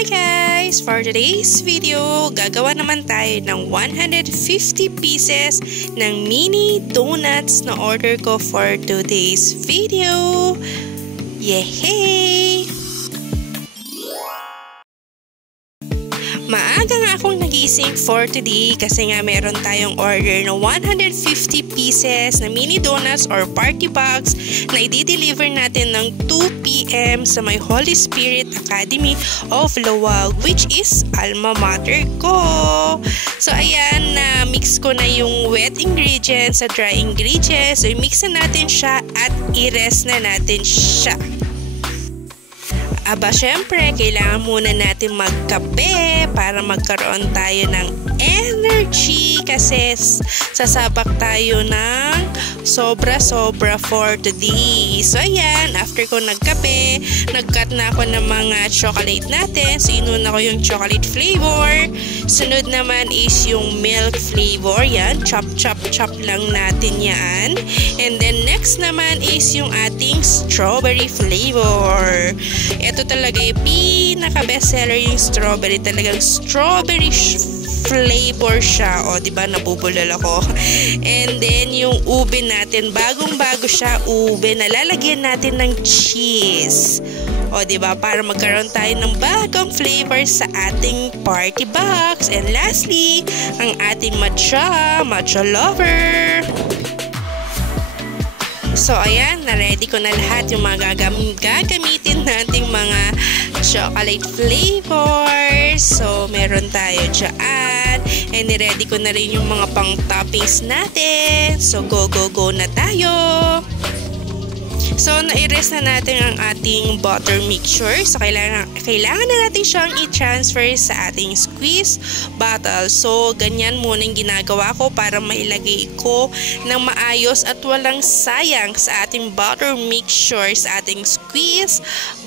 Hi guys! For today's video, gagawa naman tayo ng 150 pieces ng mini donuts na order ko for today's video. Yehey! Maaga nga akong nagising for today kasi nga meron tayong order na 150 pieces na mini donuts or party bags na i-deliver natin ng 2 p.m. sa may Holy Spirit Academy of Lawag, which is alma mater ko. So ayan, na-mix ko na yung wet ingredients sa dry ingredients. So i-mix na natin siya at i-rest na natin siya. Aba, syempre, kailangan muna natin magkape para magkaroon tayo ng energy kasi sasabak tayo ng sobra-sobra for today. So, ayan, after ko nagkape, nagcut na ako ng mga chocolate natin. So, inuna ko yung chocolate flavor. Sunod naman is yung milk flavor. Yan, chop lang natin yan. And then, next naman is yung ating strawberry flavor. Ito talaga yung pinaka-bestseller yung strawberry. Talagang strawberry flavor siya. O, diba? Nabubulol ako. And then, yung ube natin. Bagong-bago siya ube. Nalalagyan natin ng cheese. O, diba? Para magkaroon tayo ng bagong flavor sa ating party box. And lastly, ang ating matcha lover. So, ayan, na-ready ko na lahat yung mga gagamitin nating mga chocolate flavors. So, meron tayo dyan. And ni-ready ko na rin yung mga pang-toppings natin. So, go na tayo. So, na-erase na natin ang ating butter mixture. So, kailangan na natin siyang i-transfer sa ating squeeze bottle. So, ganyan muna yung ginagawa ko para mailagay ko ng maayos at walang sayang sa ating butter mixture, sa ating squeeze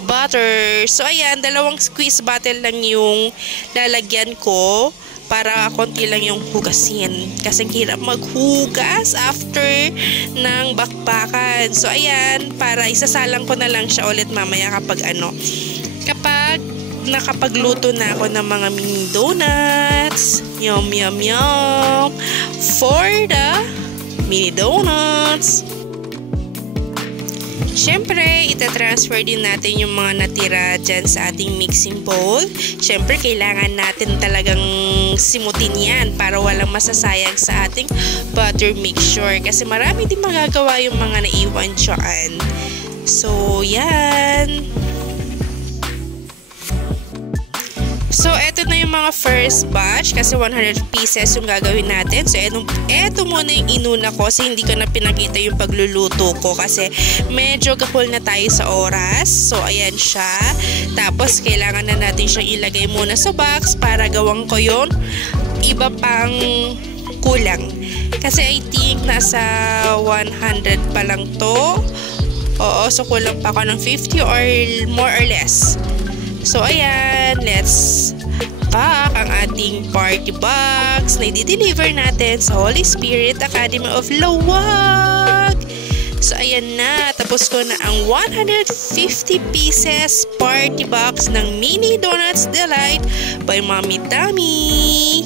butter. So, ayan, 2 squeeze bottle lang yung lalagyan ko para konti lang yung hugasin. Kasi hirap maghugas after ng bakbakan. So, ayan, para isasalang ko na lang siya ulit mamaya kapag nakapagluto na ako ng mga mini donuts. Yum for the mini donuts. Siyempre, itatransfer din natin yung mga natira dyan sa ating mixing bowl. Siyempre, kailangan natin talagang simutin yan para walang masasayang sa ating butter mixture. Kasi marami din magagawa yung mga naiwan dyan. So, yan. So, eto na yung mga first batch kasi 100 pieces yung gagawin natin. So, eto muna yung inuna ko kasi hindi ko na pinakita yung pagluluto ko kasi medyo gahol na tayo sa oras. So, ayan siya. Tapos, kailangan na natin siyang ilagay muna sa box para gawang ko yun. Iba pang kulang. Kasi I think nasa 100 pa lang to. Oo, so kulang pa ako ng 50 or more or less. So, ayan, let's pack ang ating party box na i-deliver natin sa Holy Spirit Academy of Lawag. So, ayan na. Tapos ko na ang 150 pieces party box ng Mini Donuts Delight by Mommy Tammy.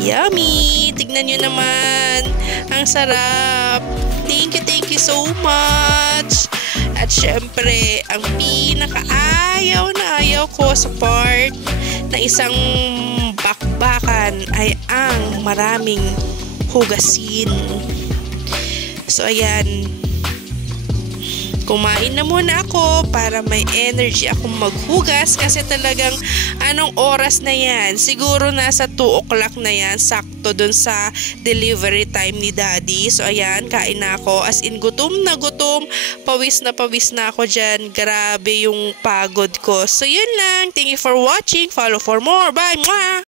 Yummy! Tignan nyo naman. Ang sarap. Thank you so much. At syempre, ang pinakaayaw na ayaw ko sa part na isang bakbakan ay ang maraming hugasin. So, ayan. Kumain na muna ako para may energy akong maghugas kasi talagang anong oras na yan? Siguro nasa 2 o'clock na yan, sakto dun sa delivery time ni Daddy. So ayan, kain na ako. As in, gutom na gutom. Pawis na ako dyan. Grabe yung pagod ko. So yun lang. Thank you for watching. Follow for more. Bye! Mwah!